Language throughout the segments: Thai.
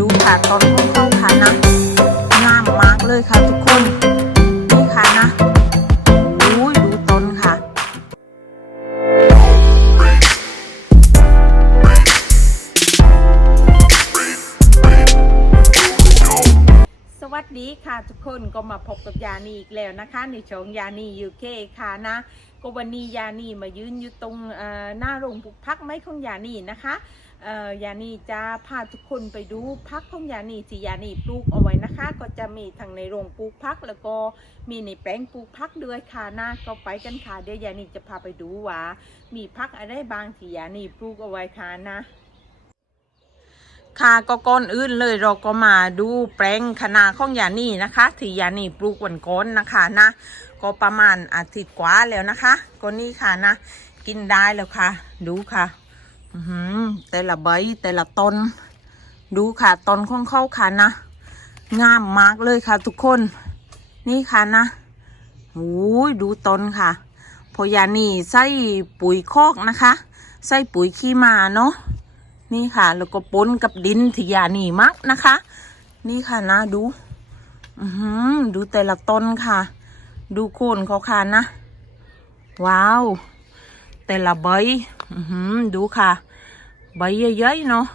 ดูค่ะตอนเข้าค่ะนะงามมากเลยค่ะทุกคนนี่ค่ะนะโอ้ดูต้นค่ะ สวัสดีค่ะทุกคนก็มาพบกับยานีอีกแล้วนะคะ ในช่องยานียูเคค่ะนะก็วันนี้ยานีมายืนอยู่ตรงหน้าโรงปลูกพักไม้ของยานีนะคะ เอ่อยานีจะพาทุกคนไปดูพักของยานีที่ยานีปลูกเอาไว้นะคะ ก็จะมีทั้งในโรงปลูกพักแล้วก็มีในแปลงปลูกพักด้วยค่ะนะก็ไปกันค่ะเดี๋ยวยานีจะพาไปดูว่า มีพักอะไรบางที่ยานีปลูกเอาไว้ค่ะนะค่ะก็ก่อนอื่นเลยเราก็มาดูแปลงคณะของยานีนะคะที่ยานีปลูกวันก้อนนะคะนะ ก็ประมาณอาทิตย์กว่าแล้วนะคะก็นี่ค่ะนะ กินได้แล้วค่ะ ดูค่ะ แต่ละใบแต่ละต้น ดูค่ะต้นของเขาค่ะนะ งามมากเลยค่ะ ทุกคน นี่ค่ะนะโอ้ยดูต้นค่ะพอยานี่ใส่ปุ๋ยคอกนะคะ ใส่ปุ๋ยขี้มาเนาะนี่ค่ะ แล้วก็ปนกับดินที่ยานี่มักนะคะ นี่ค่ะนะดู อือดูแต่ละต้นค่ะ ดูโคนเขาค่ะนะ ว้าว แต่ละใบดูค่ะ ใบเยอะๆเนาะ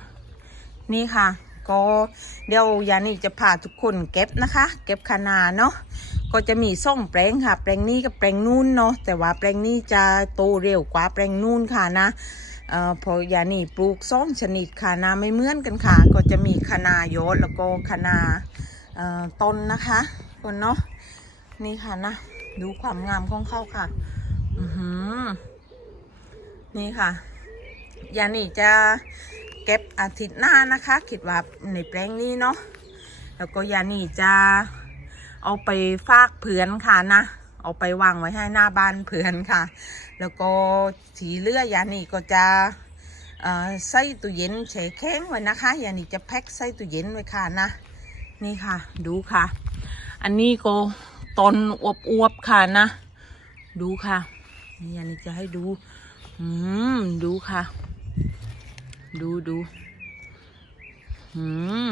นี่ค่ะ ก็เดี๋ยวยานี่จะพาทุกคนเก็บนะคะ เก็บคะนาเนาะก็จะมีส่องแปลงค่ะ แปลงนี้กับแปลงนู้นเนาะแต่ว่าแปลงนี้จะโตเร็วกว่าแปลงนู้นค่ะนะเอ่อพอยานี่ปลูกสองชนิดค่ะนาไม่เหมือนกันค่ะ ก็จะมีคะนาโยศแล้วก็คะนาเอ่อต้นนะคะคนเนาะนี่ค่ะนะดูความงามของเขาค่ะ อือหือ นี่ค่ะยานี่จะเก็บอาทิตย์หน้านะคะคิดว่าในแปลงนี้เนาะแล้วก็ยานี่จะเอาไปฝากเพื่อนค่ะนะเอาไปวางไว้ให้หน้าบ้านเพื่อนค่ะ แล้วก็สีเลือยานี่ก็จะใส่ตู้เย็นแช่แข็งไว้นะคะยานี่จะแพ็คใส่ตู้เย็นไว้ค่ะนะนี่ค่ะ ดูค่ะ อันนี้ก็ตอนอวบๆค่ะนะ ดูค่ะนี่ยานี่จะให้ดู อืม ดูค่ะ ดูดู อืม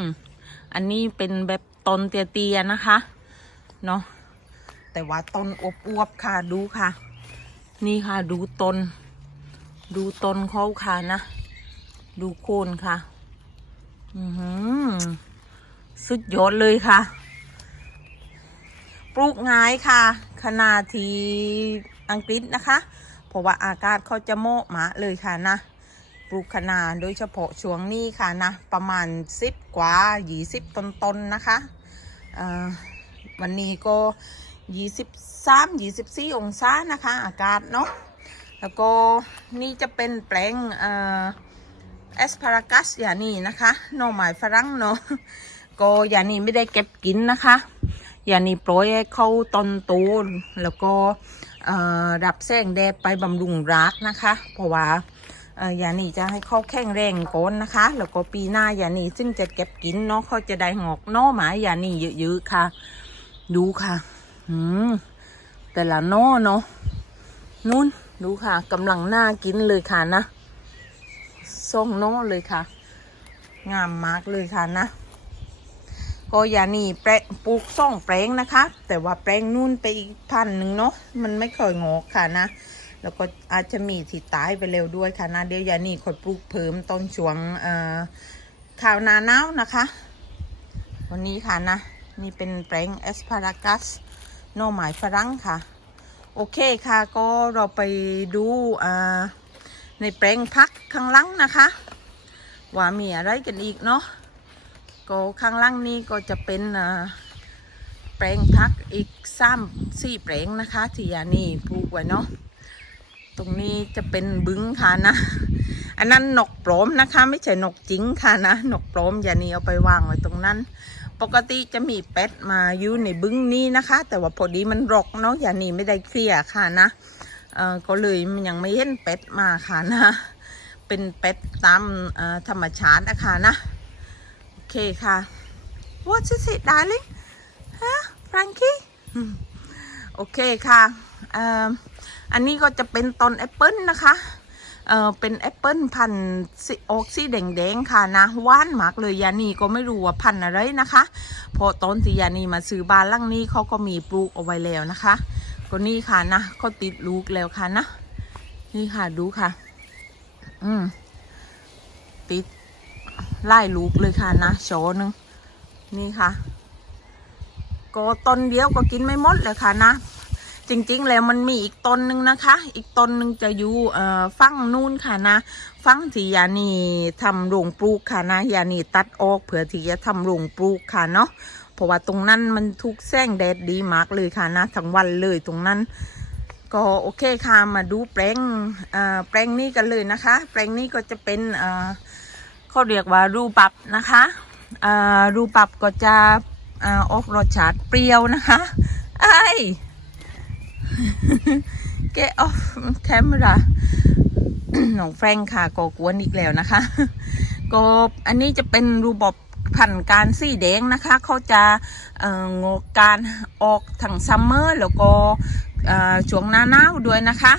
อันนี้เป็นแบบตนเตี้ยๆนะคะ เนาะ แต่ว่าต้นอวบๆค่ะ ดูค่ะ นี่ค่ะ ดูต้น ดูต้นเขาค่ะนะ ดูโคนค่ะ อือหือสุดยอดเลยค่ะ ปลูกง่ายค่ะ ขนาดที่อังกฤษนะคะ เพราะว่าอากาศเขาจะโมะมาเลยค่ะนะปลูกขนาดโดยเฉพาะช่วงนี้ค่ะนะ ประมาณสิบกว่ายี่สิบต้นๆนนะคะวันนี้ก็ยี่สิบสามยี่สิบสี่องศานะคะ อากาศเนาะแล้วก็นี่จะเป็นแปลงเอสพารากัสอย่างนี้นะคะหน่อไม้ฝรั่งเนาะก็อย่างนี้ไม่ได้เก็บกินนะคะ อย่างนี้โปล่อยให้เข้าตอนโตแล้วก็ รับแสงแดดไปบำรุงรากนะคะ เพราะว่าอย่างนี้จะให้เขาแข็งแรงก่อนนะคะ แล้วก็ปีหน้าอย่างนี้ซึ่งจะเก็บกินเนาะเขาจะได้หงอกน่อหมาอย่างนี้เยอะๆค่ะ ดูค่ะอืมแต่ละน่อเนาะนู่นดูค่ะกำลังน่ากินเลยค่ะนะส่งน่อเลยค่ะ งามมากเลยค่ะนะ ก็อย่านี่แปลปลูกซ่องแปลงนะคะ แต่ว่าแปลงนู่นไปอีกพันหนึ่งเนาะมันไม่ค่อยงอกค่ะนะ แล้วก็อาจจะมีที่ตายไปเร็วด้วยค่ะนะเดี๋ยวอย่านี่คอยปลูกเพิ่มตอนช่วงข่าวนาหนาวนะคะ วันนี้ค่ะนะนี่เป็นแปลงแอสพารากัสหน่อไม้ฝรั่งค่ะ โอเคค่ะก็เราไปดูในแปลงพักข้างหล่างนะคะ ว่ามีอะไรกันอีกเนาะ ก็ข้างล่างนี้ก็จะเป็นแปลงพักอีกสามสี่แปลงนะคะที่ยานี่ปลูกไว้เนาะตรงนี้จะเป็นบึ้งค่ะนะ อันนั้นนกปลอมนะคะ ไม่ใช่นกจริงค่ะนะนกปลอมยานี่เอาไปวางไว้ตรงนั้น ปกติจะมีเป็ดมาอยู่ในบึ้งนี้นะคะ แต่ว่าพอดีมันรกเนาะยานี่ไม่ได้เคลียร์ค่ะนะเออก็เลยยังไม่เห็นเป็ดมาค่ะนะ เป็นเป็ดตามธรรมชาตินะคะนะ เคค่ะ What is it darling ฮะ Frankie โอเคค่ะอันนี้ก็จะเป็นต้นแอปเปิลนะคะเออเป็นแอปเปิลพันธุ์ออกสีแดงๆค่ะนะหวานมากเลยยานีก็ไม่รู้ว่าพันธุ์อะไรนะคะเพอตอนที่ยานีมาซื้อบ้านหลังนี้เขาก็มีปลูกเอาไว้แล้วนะคะก็นี่ค่ะนะเขาติดลูกแล้วค่ะนะ นี่ค่ะดูค่ะ อืมติด ไล่ลูกเลยค่ะนะโชว์หนึ่งนี่ค่ะ ก็ต้นเดียวก็กินไม่หมดเลยค่ะนะจริงๆ แล้วมันมีอีกต้นหนึ่งนะคะ อีกต้นหนึ่งจะอยู่เอ่อฟังนู่นค่ะนะฟังที่ยานีทำโรงปลูกค่ะนะยานีตัดออกเผื่อที่จะทำโรงปลูกค่ะเนาะเพราะว่าตรงนั้นมันทุกแสงแดดดีมากเลยค่ะนะทั้งวันเลยตรงนั้น ก็โอเคค่ะมาดูแปลงเอ่อแปลงนี้กันเลยนะคะ แปลงนี้ก็จะเป็น เขาเรียกว่ารูปับนะคะรูปับก็จะออกรสชาติเปรี้ยวนะคะไอ้ get off camera น้องแฟรงค่ะก็กวนอีกแล้วนะคะก็อันนี้จะเป็นรูปแบบพันการสีแดงนะคะ เขาจะงอกการออกทั้งซัมเมอร์แล้วก็ช่วงหน้าหนาวด้วยนะคะ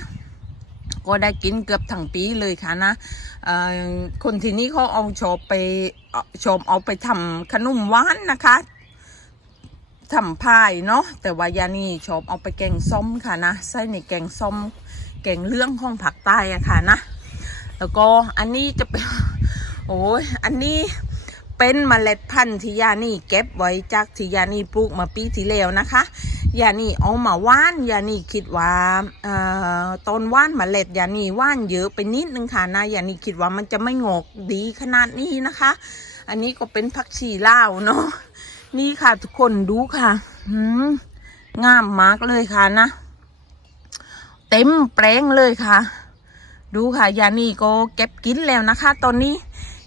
ก็ได้กินเกือบทั้งปีเลยค่ะนะคนที่นี่เขาเอาชอบไปชอบเอาไปทำขนมหวานนะคะทำพายเนาะแต่ว่ายานี่ชอบเอาไปแกงส้มค่ะนะใส่ในแกงส้มแกงเรื่องของผักใต้อะค่ะนะ แล้วก็อันนี้จะเป็นโอ้ยอันนี้เป็นเมล็ดพันธุ์ที่ยานี่เก็บไว้จากที่ยานี่ปลูกมาปีที่แล้วนะคะ อย่านี่เอามาว่านอย่านี่คิดว่าเอ่อต้นว่านมเมล็ดยานี่ว่านเยอะไปนิดนึงค่ะนะอย่านี่คิดว่ามันจะไม่งอกดีขนาดนี้นะคะ อันนี้ก็เป็นผักชีลาวเนาะนี่ค่ะทุกคนดูค่ะหืมงามมากเลยค่ะนะ เต็มแปลงเลยค่ะ ดูค่ะยานี่ก็เก็บกินแล้วนะคะ ตอนนี้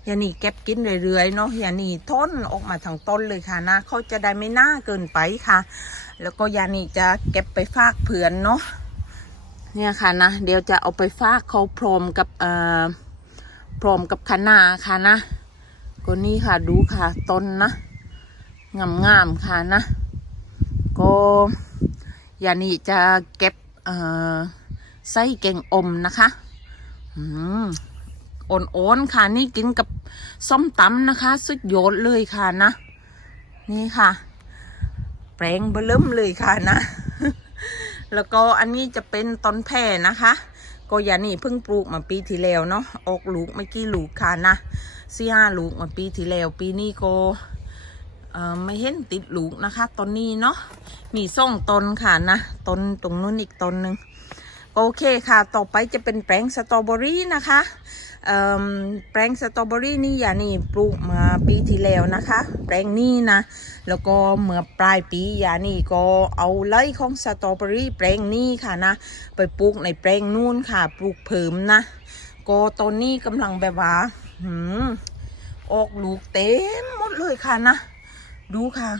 ยานี่เก็บกินเรื่อยๆเนาะยานี่ทนออกมาทั้งต้นเลยค่ะนะเขาจะได้ไม่น่าเกินไปค่ะ แล้วก็ยานี่จะเก็บไปฝากเพื่อนเนาะเนี่ยค่ะนะเดี๋ยวจะเอาไปฝากเขาพร้อมกับเอ่อพร้อมกับคะนาค่ะนะก็นี่ค่ะดูค่ะต้นนะงามๆค่ะนะก็ยานี่จะเก็บเอ่อไส้แกงอมนะคะ อืม อ่อนๆค่ะ นี่กินกับส้มตำนะคะ สุดยอดเลยค่ะนะ นี่ค่ะ แปลงเบลิ่มเลยค่ะนะ แล้วก็อันนี้จะเป็นต้นแพรนะคะ ก็ยานี่เพิ่งปลูกมาปีที่แล้วเนาะ ออกลูกไม่กี่ลูกค่ะนะสี่ห้าลูกมาปีที่แล้ว ปีนี้ก็ไม่เห็นติดลูกนะคะตอนนี้เนาะ มีส่งต้นค่ะนะต้นตรงนู้นอีกต้นหนึ่งโอเคค่ะ ต่อไปจะเป็นแปลงสตรอเบอรี่นะคะ แปลงสตรอเบอรี่นี่อย่านี่ปลูกมาปีที่แล้วนะคะ แปลงนี้นะ แล้วก็เมื่อปลายปีอย่านี่ก็เอาไล่ของสตรอเบอรี่แปลงนี้ค่ะนะ ไปปลูกในแปลงนู่นค่ะ ปลูกเผิมนะ ก็ตอนนี้กำลังแบบว่าหืมออกลูกเต็มหมดเลยค่ะนะ ดูค่ะ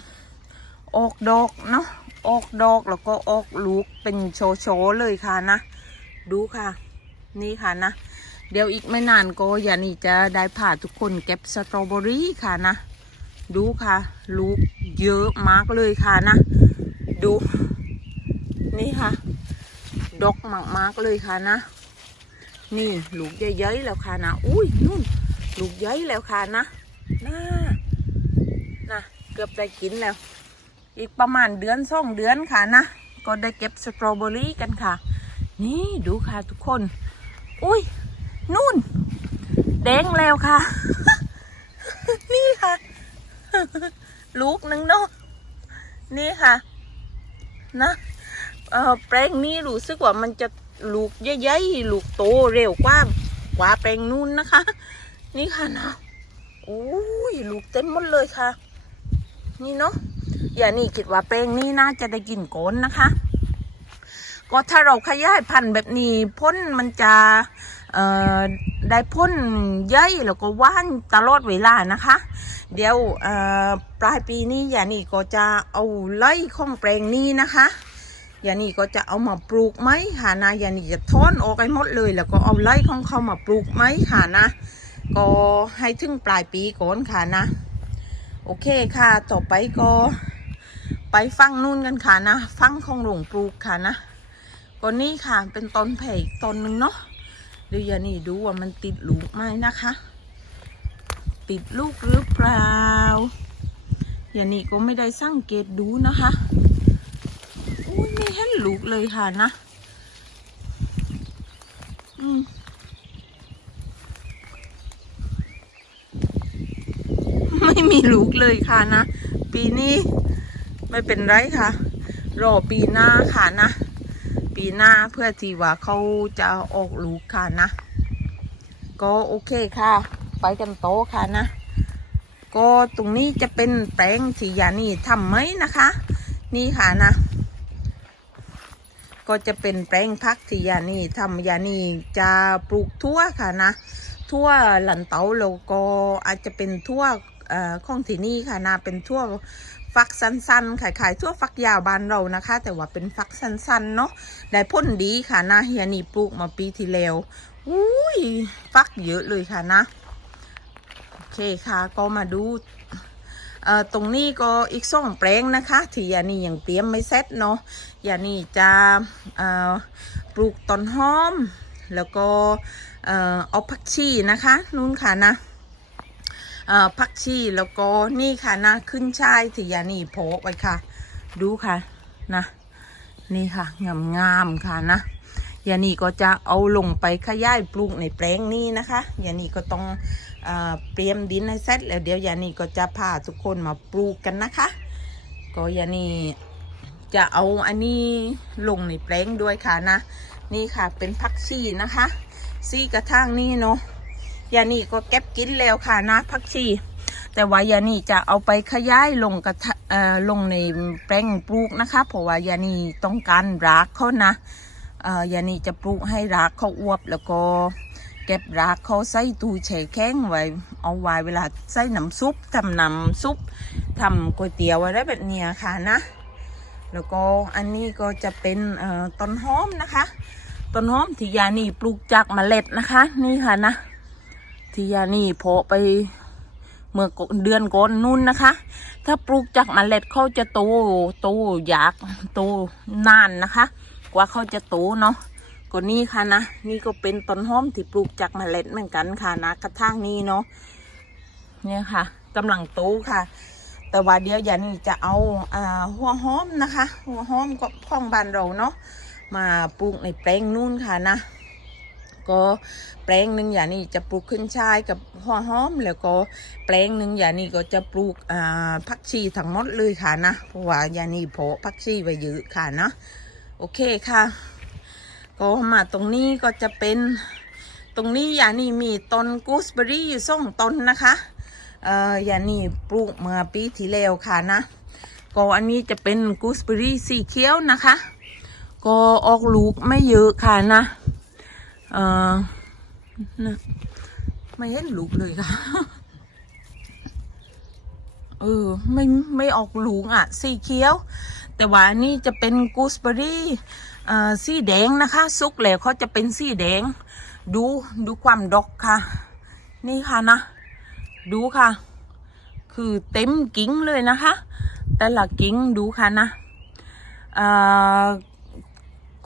ออกดอกเนาะออกดอกแล้วก็ออกลูกเป็นโชโชเลยค่ะนะ ดูค่ะ นี่ค่ะนะ เดี๋ยวอีกไม่นานก็อย่านี่จะได้พาทุกคนเก็บสตรอเบอรี่ค่ะนะ ดูค่ะ ลูกเยอะมากเลยค่ะนะ ดู นี่ค่ะดอกมากๆเลยค่ะนะ นี่ลูกใหญ่ๆแล้วค่ะนะ อุ้ยนู่น ลูกใหญ่แล้วค่ะนะน่าน่ะเกือบได้กินแล้ว อีกประมาณเดือนสองเดือนค่ะนะ ก็ได้เก็บสตรอเบอรี่กันค่ะ นี่ดูค่ะทุกคน อุ้ย นู่นแดงแล้วค่ะ นี่ค่ะ ลูกหนึ่งเนาะนี่ค่ะ นะเออแปลงนี้รู้สึกว่ามันจะลูกใหญ่ๆลูกโตเร็วกว่ากว่าแปลงนู้นนะคะ นี่ค่ะนะโอ้ยลูกเต็มหมดเลยค่ะ นี่เนาะอย่านี่คิดว่าแป้งนี่น่าจะได้กินโกนนะคะ ก็ถ้าเราขยายพันธุ์แบบนี้พ่นมันจะ ได้พ่นเย้ยแล้วก็ว่านตลอดเวลานะคะ เดี๋ยวปลายปีนี้อย่านี่ก็จะเอาไล่ของแปลงนี้นะคะอย่านี่ก็จะเอามาปลูกไหมค่ะนะอย่านี่จะทอนออกไปหมดเลย แล้วก็เอาไล่ของเขามาปลูกไหมค่ะนะก็ให้ถึงปลายปีก่อนค่ะนะ โอเคค่ะต่อไปก็ ไปฟังนู่นกันค่ะนะ ฟังของหลวงปลูกค่ะนะก็นี่ค่ะเป็นต้นไผ่อีกต้นหนึ่งเนาะ เดี๋ยวยานี่ดูว่ามันติดลูกไหมนะคะ ติดลูกหรือเปล่ายานี่ก็ไม่ได้สังเกตดูนะคะอุ้ยไม่เห็นลูกเลยค่ะนะ อืมไม่มีลูกเลยค่ะนะ ปีนี้ไม่เป็นไรค่ะ รอปีหน้าค่ะนะ ปีหน้าเพื่อที่ว่าเขาจะออกลูกค่ะนะ ก็โอเคค่ะ ไปกันโตค่ะนะ ก็ตรงนี้จะเป็นแปลงที่ยานี่ทำไหมนะคะ นี่ค่ะนะ ก็จะเป็นแปลงพักที่ยานี่ทำยานี่จะปลูกทั่วค่ะนะทั่วหลันเตาแล้วก็อาจจะเป็นทั่วเอ่อของที่นี่ค่ะนะเป็นทั่ว ฟักสั้นๆขายๆทั่วฟักยาวบ้านเรานะคะ แต่ว่าเป็นฟักสั้นๆเนาะได้ผลดีค่ะนะเฮียนี่ปลูกมาปีที่แล้วอุ้ยฟักเยอะเลยค่ะนะโอเคค่ะก็มาดูเอ่อตรงนี้ก็อีกสองแปลงนะคะที่ยานี่ยังเตรียมไม่เสร็จเนาะยานี่จะปลูกต้นหอม แล้วก็เอาผักชีนะคะ นู่นค่ะนะ ผักชีแล้วก็นี่ค่ะนะขึ้นช่ายที่ยานีโพกไว้ค่ะ ดูค่ะนะ นี่ค่ะงามงามๆค่ะนะยานีก็จะเอาลงไปขยายปลูกในแปลงนี้นะคะยานีก็ต้องเอเตรียมดินให้เสร็จแล้วเดี๋ยวยานีก็จะพาทุกคนมาปลูกกันนะคะ ก็ยานีจะเอาอันนี้ลงในแปลงด้วยค่ะนะ นี่ค่ะเป็นผักชีนะคะ ซี่กระทั่งนี่เนาะ ยานี่ก็เก็บกินแล้วค่ะนะผักชีแต่ว่ายานี่จะเอาไปขยายลงกระเอ่อลงในแปลงปลูกนะคะเพราะว่ายานี่ต้องการรากเขานะเอ่อยานี่จะปลูกให้รากเขาอวบแล้วก็เก็บรากเขาใส่ตู้แช่แข็งไว้เอาไว้เวลาใส่น้ำซุปทำน้ำซุปทำก๋วยเตี๋ยวอะไรแบบเนี้ยค่ะนะ แล้วก็อันนี้ก็จะเป็นต้นหอมนะคะต้นหอมที่ยานี่ปลูกจากเมล็ดนะคะ นี่ค่ะนะ ที่ยานี่เพาะไปเมื่อเดือนก่อนนู่นนะคะ ถ้าปลูกจากมเมล็ดเขาจะโตโตอยากโตนานนะคะ กว่าเขาจะโตเนาะก็นี่ค่ะนะนี่ก็เป็นต้นหอมที่ปลูกจากมเมล็ดเหมือนกันค่ะนะกระทั่งนี้เนาะเนี่ยค่ะกำลังโตค่ะ แต่ว่าเดี๋ยวยานี่จะเอาอ่าหัวหอมนะคะ หัวหอมก็ของบ้านเราเนาะมาปลูกในแปลงนู่นค่ะนะ ก็แปลงหนึ่งอย่างนี้จะปลูกขึ้นชายกับหัวหอม แล้วก็แปลงหนึ่งอย่างนี้ก็จะปลูกอ่าผักชีทั้งหมดเลยค่ะนะเพราะว่าอย่างนี้เพาะผักชีไว้เยอะค่ะนะโอเคค่ะ ก็มาตรงนี้ก็จะเป็นตรงนี้อย่างนี้มีต้นกูสเบอรี่อยู่สองต้นนะคะเอ่ออย่างนี้ปลูกเมื่อปีที่แล้วค่ะนะก็อันนี้จะเป็นกูสเบอรี่สีเขียวนะคะ ก็ออกลูกไม่เยอะค่ะนะ เออนะไม่เห็นลูกเลยค่ะ เออ ไม่ไม่ออกลูกอะ สีเขียว แต่ว่านนี้จะเป็นกูสเบอรี่อ่อสีแดงนะคะ ซุกแล้วเขาจะเป็นสีแดง ดูดูความดกค่ะ นี่ค่ะนะ ดูค่ะ คือเต็มกิ้งเลยนะคะ แต่ละกิ้งดูค่ะนะอ่อ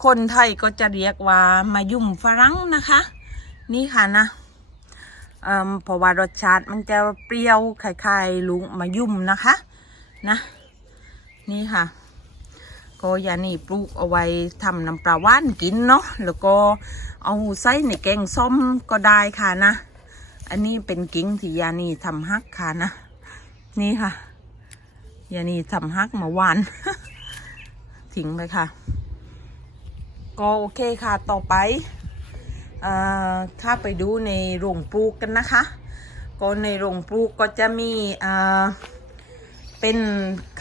คนไทยก็จะเรียกว่ามายุ่มฝรั่งนะคะ นี่ค่ะนะเอ่อเพราะว่ารสชาติมันจะเปรี้ยวคล้ายๆลุงมายุ่มนะคะนะนี่ค่ะก็ยานี่ปลูกเอาไว้ทำน้ำปลาหว่านกินเนาะแล้วก็เอาใส่ในแกงส้มก็ได้ค่ะนะ อันนี้เป็นกิ้งที่ยานี่ทำฮักค่ะนะ นี่ค่ะยานี่ทำฮักมาหวานทิ้งไปค่ะ ก็โอเคค่ะต่อไปเอ่อข้าไปดูในโรงปลูกกันนะคะ ก็ในโรงปลูกก็จะมีเป็น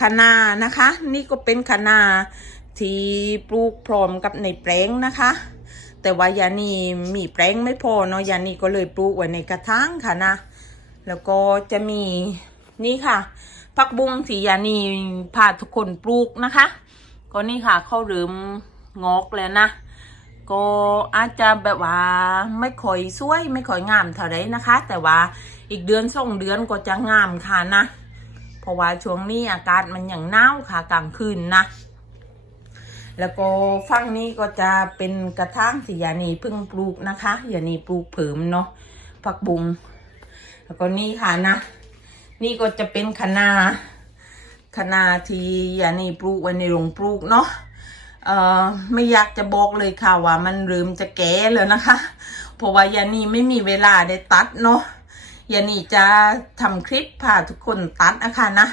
คะนานะคะ นี่ก็เป็นคะนาที่ปลูกพร้อมกับในแปลงนะคะ แต่ว่ายานีมีแปลงไม่พอเนาะยานีก็เลยปลูกไว้ในกระถางค่ะนะ แล้วก็จะมีนี่ค่ะผักบุ้งที่ยานีพาทุกคนปลูกนะคะ ก็นี่ค่ะเขาเริ่ม งอกแล้วนะ ก็อาจจะแบบว่าไม่ค่อยสวยไม่ค่อยงามเท่าไรนะคะ แต่ว่าอีกเดือนสองเดือนก็จะงามค่ะนะ เพราะว่าช่วงนี้อากาศมันอย่างหนาวค่ะกลางคืนนะ แล้วก็ฝั่งนี้ก็จะเป็นกระถางที่ยานีพิ่งปลูกนะคะยานีปลูกเผิมเนาะผักบุงแล้วก็นี่ค่ะนะ นี่ก็จะเป็นคะนาคะนาที่ยานีปลูกไว้ในโรงปลูกเนาะ เอ่อไม่อยากจะบอกเลยค่ะว่ามันเริ่มจะแก่แล้วนะคะ เพราะว่ายานีไม่มีเวลาได้ตัดเนาะยานีจะทำคลิปพาทุกคนตัดนะคะนะ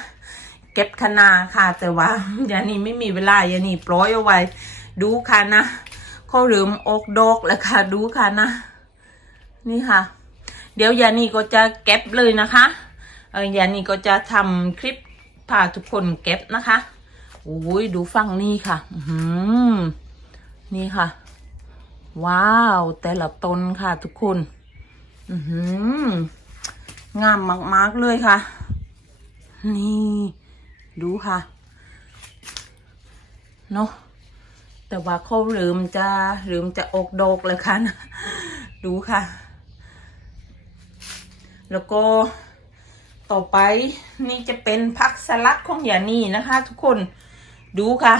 เก็บคะนาค่ะ แต่ว่ายานีไม่มีเวลายานีปล่อยเอาไว้ ดูค่ะนะเขาเริ่มอกดอกแล้วค่ะดูค่ะนะ นี่ค่ะ เดี๋ยวยานีก็จะเก็บเลยนะคะเออยานีก็จะทำคลิปพาทุกคนเก็บนะคะ โอ้ยดูฟังนี่ค่ะ อืนี่ค่ะ ว้าว แต่ละต้นค่ะทุกคน อือหืองามมาก ๆ เลยค่ะ นี่ ดูค่ะ เนาะแต่ว่าเขาเริ่มจะเริ่มจะออกดอกเลยค่ะนะดูค่ะ แล้วก็ต่อไปนี่จะเป็นผักสลัดของยานี่นะคะ ทุกคน ดูค่ะ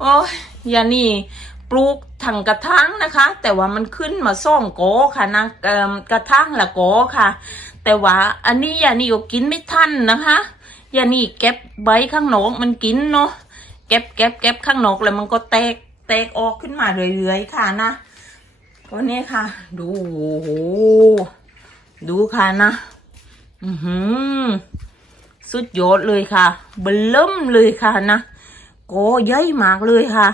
โอ้ยยานี่ปลูกถังกระถางนะคะ แต่ว่ามันขึ้นมาซ่องโกค่ะนะกระถางละโกค่ะ แต่ว่าอันนี้ยานี่ก็กินไม่ทันนะคะยานี่เก็บใบข้างนอกมันกินเนาะเก็บเก็บเก็บข้างนอกแล้วมันก็แตกแตกออกขึ้นมาเรื่อยๆค่ะนะก็นี่ค่ะ ดูโอ้โหดูค่ะนะ อือหือ สุดยอดเลยค่ะเบลเริ่มเลยค่ะนะโกใหญ่มากเลยค่ะ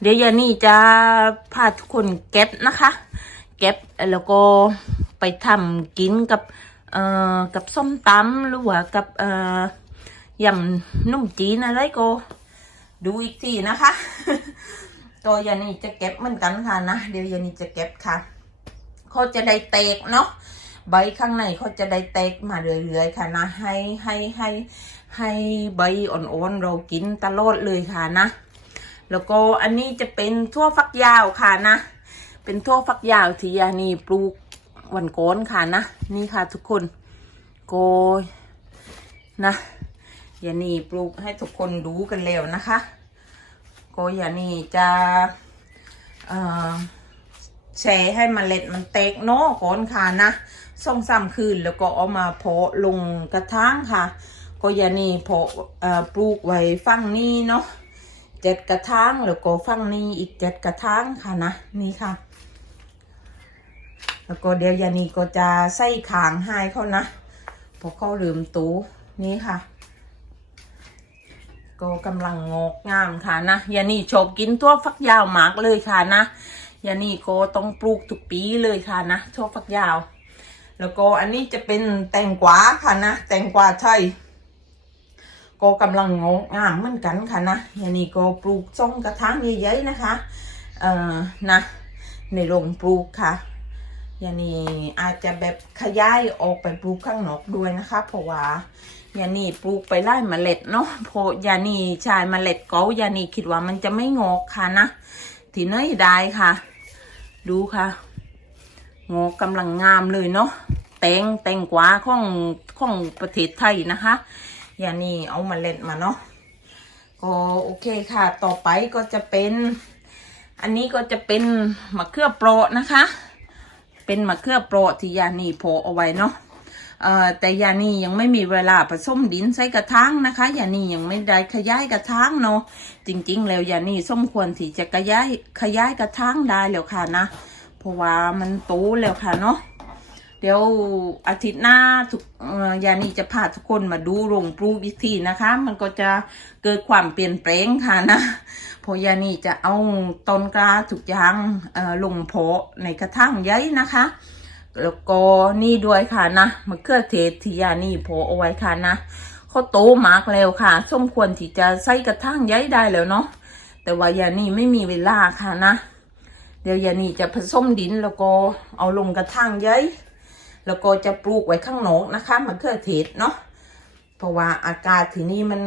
เดี๋ยวยานี่จะพาทุกคนเก็บนะคะ เก็บแล้วก็ไปทำกินกับเอ่อกับส้มตำหรือว่ากับเอ่อยำนุ่มจีนอะไรก็ดูอีกทีนะคะ ตัวยานี่จะเก็บเหมือนกันค่ะนะเดี๋ยวยานี่จะเก็บค่ะเขาจะได้เตกเนาะ ใบข้างในเขาจะได้แตกมาเรื่อยๆค่ะนะ ให้ให้ให้ให้ใบอ่อนๆเรากินตลอดเลยค่ะนะ แล้วก็อันนี้จะเป็นทั่วฟักยาวค่ะนะ เป็นทั่วฟักยาวที่ยานีปลูกวันโกนค่ะนะ นี่ค่ะทุกคนโกยนะยานีปลูกให้ทุกคนดูกันแล้วนะคะโกยานีจะเออแชร์ให้มเมล็ดมันแตกเนาะก่อนค่ะนะ สองสามคืนแล้วก็เอามาเพาะลงกระถางค่ะ ก็อยานี่เพาะปลูกไว้ฝั่งนี้เนาะเจ็ดกระถางแล้วก็ฝั่งนี้อีกเจ็ดกระถางค่ะนะนี่ค่ะ แล้วก็เดี๋ยวยานีก็จะใส่ขางให้เขานะเพราะเขาลืมตูนี่ค่ะก็กำลังงอกงามค่ะนะยานี่ชอบกินตัวฟักยาวมากเลยค่ะนะยานี่ก็ต้องปลูกทุกปีเลยค่ะนะชอบฟักยาว แล้วก็อันนี้จะเป็นแตงกวาค่ะนะ แตงกวาไทยก็กำลังงอกงามเหมือนกันค่ะนะยานี่ก็ปลูกทรงกระถางใหญ่ๆนะคะ เอ่อ นะ ในโรงปลูกค่ะยานีอาจจะแบบขยายออกไปปลูกข้างนอกด้วยนะคะ เพราะว่ายานีปลูกไปไล่เมล็ดเนาะเพราะยานีชายเมล็ดเกายานีคิดว่ามันจะไม่งอกค่ะนะ ที่น้อยได้ค่ะ ดูค่ะ งอกำลังงามเลยเนาะแตงแตงกวาของของประเทศไทยนะคะยานีเอามาเล็ดมาเนาะก็โอเคค่ะ ต่อไปก็จะเป็น อันนี้ก็จะเป็นมะเขือเปราะนะคะ เป็นมะเขือเปราะที่ยานีโผล่เอาไว้เนาะเอ่อแต่ยานียังไม่มีเวลาผสมดินใส่กระถางนะคะยานียังไม่ได้ขยายกระถางเนาะจริง ๆ แล้วยานีสมควรที่จะขยายขยายกระถางได้แล้วค่ะนะ เพราะว่ามันโตแล้วค่ะเนาะเดี๋ยวอาทิตย์หน้าทุกยานีจะพาทุกคนมาดูโรงปลูกอีกทีนะคะ มันก็จะเกิดความเปลี่ยนแปลงค่ะนะเพราะยานีจะเอาต้นกล้าทุกอย่างลงเพาะในกระถางใหญ่นะคะ แล้วก็นี่ด้วยค่ะนะมะเขือเทศที่ยานีโผลเอาไว้ค่ะนะเขาโตมากแล้วค่ะสมควรที่จะใส่กระถางใหญ่ได้แล้วเนาะแต่ว่ายานีไม่มีเวลาค่ะนะ เดี๋ยวยานี่จะผสมดินแล้วก็เอาลงกระถางใหญ่แล้วก็จะปลูกไว้ข้างนอกนะคะมะเขือเทศเนาะเพราะว่าอากาศที่นี่มัน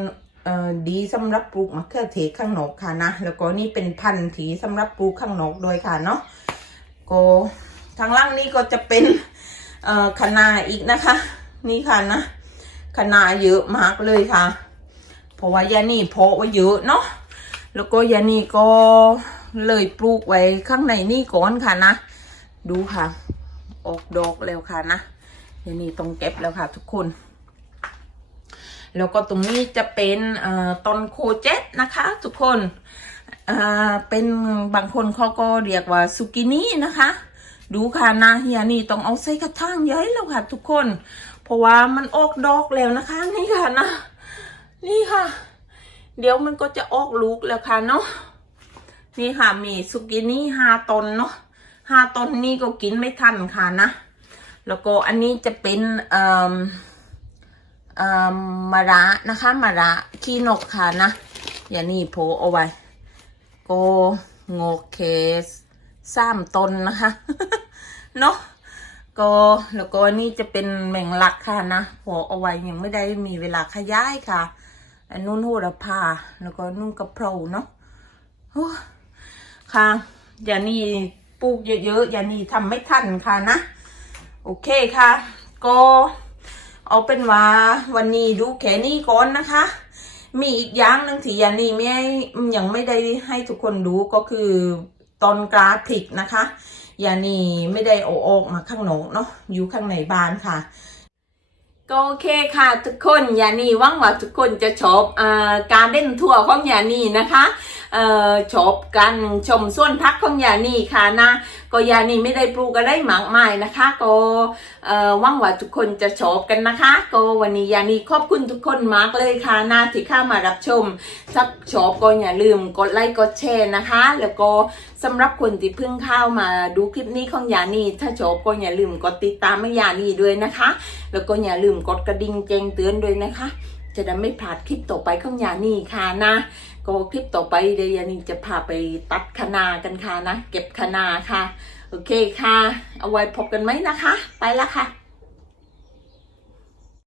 ดีสำหรับปลูกมะเขือเทศข้างนอกค่ะนะแล้วก็นี่เป็นพันธุ์ที่สำหรับปลูกข้างนอกด้วยค่ะเนาะก็ทางล่างนี้ก็จะเป็นเอ่อคะนาอีกนะคะ นี่ค่ะนะคะนาเยอะมากเลยค่ะ เพราะว่ายานี่เพาะไว้เยอะเนาะแล้วก็ยานี่ก็ เลยปลูกไว้ข้างในนี่ก่อนค่ะนะ ดูค่ะ ออกดอกแล้วค่ะนะยานี่ต้องเก็บแล้วค่ะทุกคน แล้วก็ตรงนี้จะเป็นต้นโคเจ็ตนะคะ ทุกคนเป็นบางคนเขาก็เรียกว่าสุกินี่นะคะ ดูค่ะนะเฮียนี่ต้องเอาใส่กระถางใหญ่แล้วค่ะ ทุกคน เพราะว่ามันออกดอกแล้วนะคะ นี่ค่ะนะ นี่ค่ะ เดี๋ยวมันก็จะออกลูกแล้วค่ะเนาะ นี่ค่ะมีสุกินี่ห้าต้นเนาะห้าต้นนี่ก็กินไม่ทันค่ะนะ แล้วก็อันนี้จะเป็นเอ่อเอ่อมะระนะคะมะระขี้นกค่ะนะ อย่านี้โผล่เอาไว้โกงกเคสสามตนนะคะเนาะก็แล้วก็อันนี่จะเป็นแมงลักค่ะนะโผล่เอาไว้ยังไม่ได้มีเวลาขยายค่ะ อันนู้นโหระพาแล้วก็นุ่นกระเพราเนาะ ค่ะอย่านี้ปลูกเยอะๆอย่านี้ทำไม่ทันค่ะนะ โอเคค่ะ ก็เอาเป็นว่าวันนี้ดูแค่นี้ก่อนนะคะ มีอีกอย่างหนึ่งที่ยานี่ไม่ยังไม่ได้ให้ทุกคนดูก็คือตอนกราฟิกนะคะยานี่ไม่ได้เอาออกมาข้างนอกเนาะอยู่ข้างในบ้านค่ะ ก็โอเคค่ะทุกคนยานีหวังว่าทุกคนจะชอบอการเล่นทัวร์ของยานี่นะคะ เอ่อชอบกันชมส่วนพักของยานีค่ะนะก็ยานีไม่ได้ปลูกอะไรมากมายนะคะ ก็เอ่อหวังว่าทุกคนจะชอบกันนะคะ ก็วันนี้ยานีขอบคุณทุกคนมากเลยค่ะนะที่เข้ามารับชมถ้าชอบก็อย่าลืมกดไลค์กดแชร์นะคะ แล้วก็สำหรับคนที่เพิ่งเข้ามาดูคลิปนี้ของยานีถ้าชอบก็อย่าลืมกดติดตามให้ยานีด้วยนะคะ แล้วก็อย่าลืมกดกระดิ่งแจ้งเตือนด้วยนะคะ จะได้ไม่พลาดคลิปต่อไปของยานีค่ะนะ ก็คลิปต่อไปเดี๋ยวยานีจะพาไปตัดคะนากันค่ะนะ เก็บคะนาค่ะ โอเคค่ะ เอาไว้พบกันไหมนะคะ ไปละค่ะ